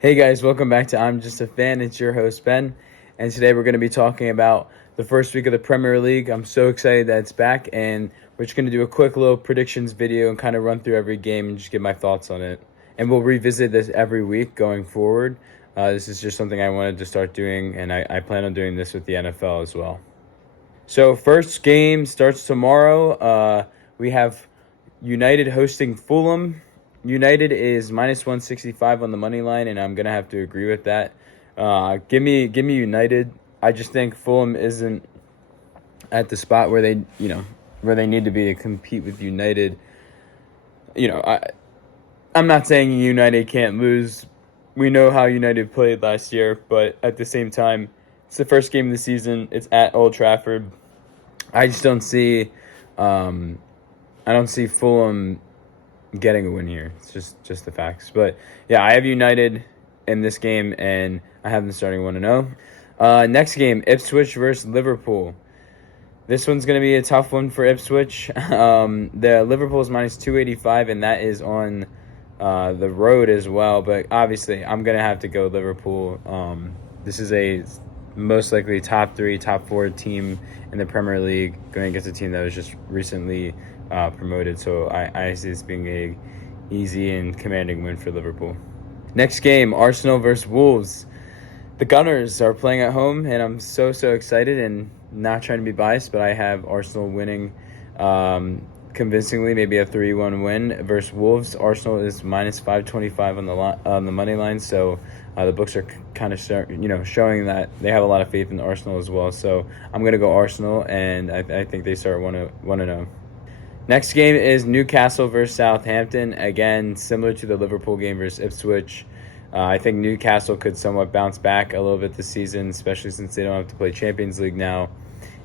Hey guys, welcome back to I'm Just a Fan. It's your host Ben, and today we're going to be talking about the first week of the Premier League. I'm so excited that it's back, and we're just going to do a quick little predictions video and kind of run through every game and just give my thoughts on it. And we'll revisit this every week going forward. This is just something I wanted to start doing, and I plan on doing this with the NFL as well. So first game starts tomorrow. We have United hosting Fulham. United is minus 165 on the money line, and I'm gonna have to agree with that. Give me United. I just think Fulham isn't at the spot where they need to be to compete with United. I'm not saying United can't lose. We know how United played last year, but at the same time, it's the first game of the season. It's at Old Trafford. I just don't see. I don't see Fulham getting a win here. It's just the facts. But yeah, I have United in this game, and I have them starting 1-0. Next game, Ipswich versus Liverpool. This one's going to be a tough one for Ipswich. The Liverpool is minus 285, and that is on the road as well. But obviously, I'm going to have to go Liverpool. This is a most likely top 3, top 4 team in the Premier League going against a team that was just recently promoted. So I see this being a easy and commanding win for Liverpool. Next game, Arsenal versus Wolves. The Gunners are playing at home, and I'm so excited, and not trying to be biased, but I have Arsenal winning convincingly, maybe a 3-1 win versus Wolves. Arsenal is minus 525 on the money line, so the books are kind of showing that they have a lot of faith in Arsenal as well. So I'm going to go Arsenal, and I think they start 1-0. Next game is Newcastle versus Southampton. Again, similar to the Liverpool game versus Ipswich. I think Newcastle could somewhat bounce back a little bit this season, especially since they don't have to play Champions League now.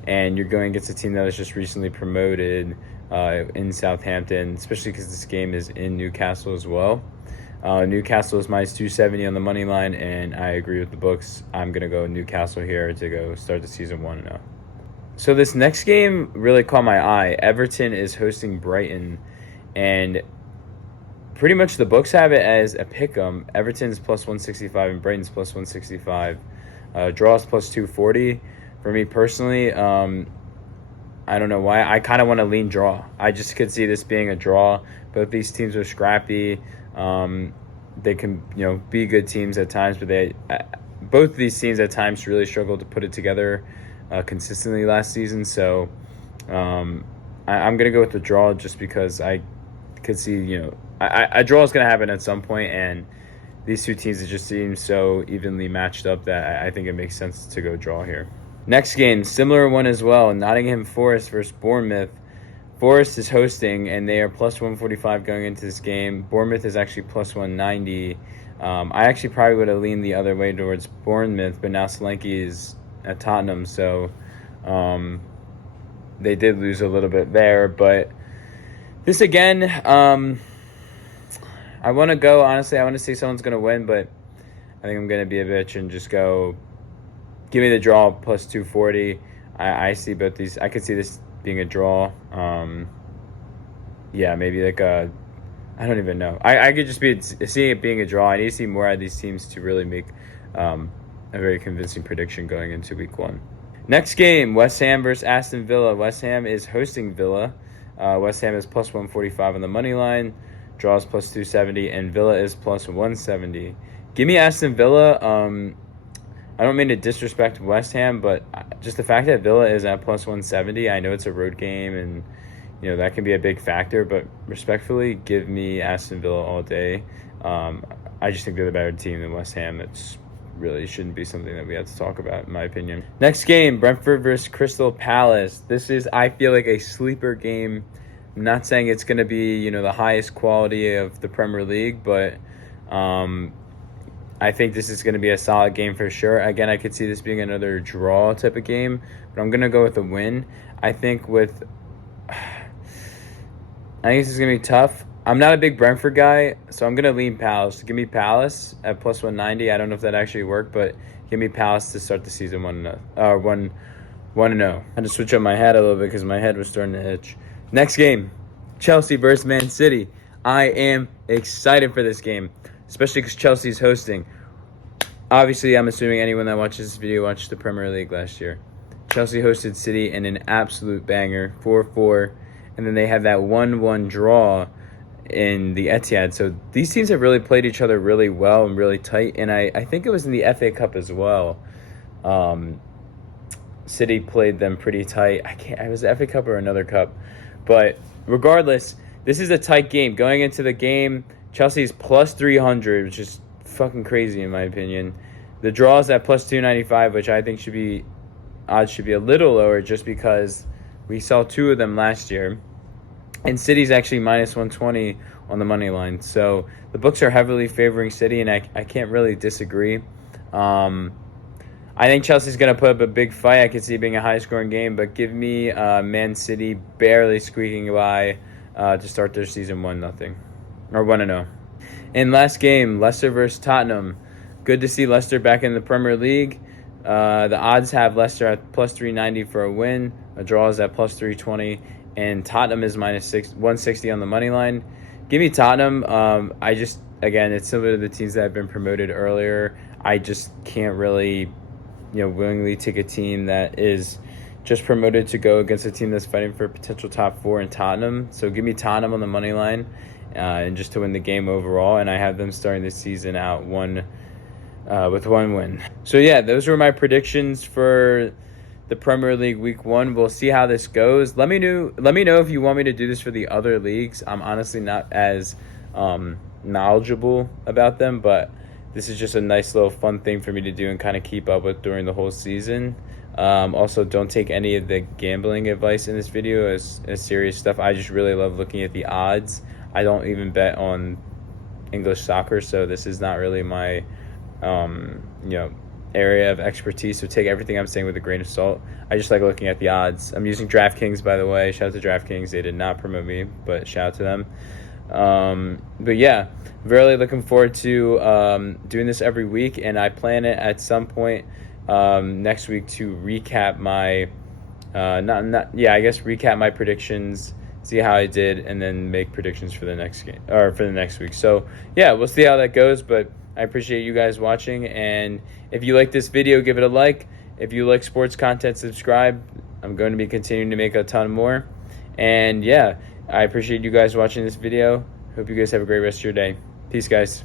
And you're going against a team that was just recently promoted in Southampton, especially because this game is in Newcastle as well. Newcastle is minus 270 on the money line, and I agree with the books. I'm going to go Newcastle here to go start the season 1-0. So this next game really caught my eye. Everton is hosting Brighton, and pretty much the books have it as a pick'em. Everton's plus 165 and Brighton's plus 165. Draws plus 240. For me personally, I don't know why. I kind of want to lean draw. I just could see this being a draw. Both these teams are scrappy. They can, be good teams at times, but both of these teams at times really struggled to put it together consistently last season. So I'm going to go with the draw just because I could see, a draw is going to happen at some point, and these two teams just seem so evenly matched up that I think it makes sense to go draw here. Next game, similar one as well, Nottingham Forest versus Bournemouth. Forest is hosting, and they are plus 145 going into this game. Bournemouth is actually plus 190. I actually probably would have leaned the other way towards Bournemouth, but now Solanke is at Tottenham, so they did lose a little bit there. But this again, I want to go, honestly, I want to see someone's going to win, but I think I'm going to be a bitch and just go, give me the draw plus 240. I see both these. I could see this being a draw. Maybe like a, I don't even know. I could just be seeing it being a draw. I need to see more out of these teams to really make a very convincing prediction going into week 1. Next game, West Ham versus Aston Villa. West Ham is hosting Villa. West Ham is plus 145 on the money line. Draws plus 270, and Villa is plus 170. Give me Aston Villa. I don't mean to disrespect West Ham, but just the fact that Villa is at plus 170, I know it's a road game, and that can be a big factor, but respectfully, give me Aston Villa all day. I just think they're the better team than West Ham. That's really shouldn't be something that we have to talk about, in my opinion. Next game, Brentford versus Crystal Palace. This is, I feel like, a sleeper game. I'm not saying it's going to be, the highest quality of the Premier League, but I think this is going to be a solid game for sure. Again, I could see this being another draw type of game, but I'm going to go with a win. I think this is going to be tough. I'm not a big Brentford guy, so I'm going to lean Palace. Give me Palace at plus 190. I don't know if that actually worked, but give me Palace to start the season 1-0. I had to switch up my head a little bit because my head was starting to itch. Next game, Chelsea versus Man City. I am excited for this game, especially because Chelsea's hosting. Obviously, I'm assuming anyone that watches this video watched the Premier League last year. Chelsea hosted City in an absolute banger, 4-4, and then they had that 1-1 draw in the Etihad. So these teams have really played each other really well and really tight, and I think it was in the FA Cup as well. City played them pretty tight. It was the FA Cup or another cup. But regardless, this is a tight game. Going into the game, Chelsea's plus 300, which is fucking crazy in my opinion. The draw is at plus 295, which I think odds should be a little lower just because we saw two of them last year. And City's actually minus 120 on the money line. So the books are heavily favoring City, and I can't really disagree. I think Chelsea's going to put up a big fight. I could see it being a high-scoring game, but give me Man City barely squeaking by to start their season 1-0 or 1-0. In last game, Leicester versus Tottenham. Good to see Leicester back in the Premier League. The odds have Leicester at plus 390 for a win. A draw is at plus 320, and Tottenham is minus 160 on the money line. Give me Tottenham. Again, it's similar to the teams that have been promoted earlier. I just can't really, willingly take a team that is just promoted to go against a team that's fighting for a potential top 4 in Tottenham. So give me Tottenham on the money line, and just to win the game overall. And I have them starting this season out with one win. So yeah, those were my predictions for the Premier League Week 1. We'll see how this goes. Let me know if you want me to do this for the other leagues. I'm honestly not as knowledgeable about them, but this is just a nice little fun thing for me to do and kind of keep up with during the whole season. Also, don't take any of the gambling advice in this video as serious stuff. I just really love looking at the odds. I don't even bet on English soccer, so this is not really my area of expertise. So take everything I'm saying with a grain of salt. I just like looking at the odds. I'm using DraftKings, by the way. Shout out to DraftKings. They did not promote me, but shout out to them. But yeah, really looking forward to doing this every week, and I plan it at some point next week to recap my recap my predictions, see how I did, and then make predictions for the next game or for the next week. So yeah, we'll see how that goes, but I appreciate you guys watching, and if you like this video, give it a like. If you like sports content, subscribe. I'm going to be continuing to make a ton more, and yeah, I appreciate you guys watching this video. Hope you guys have a great rest of your day. Peace, guys.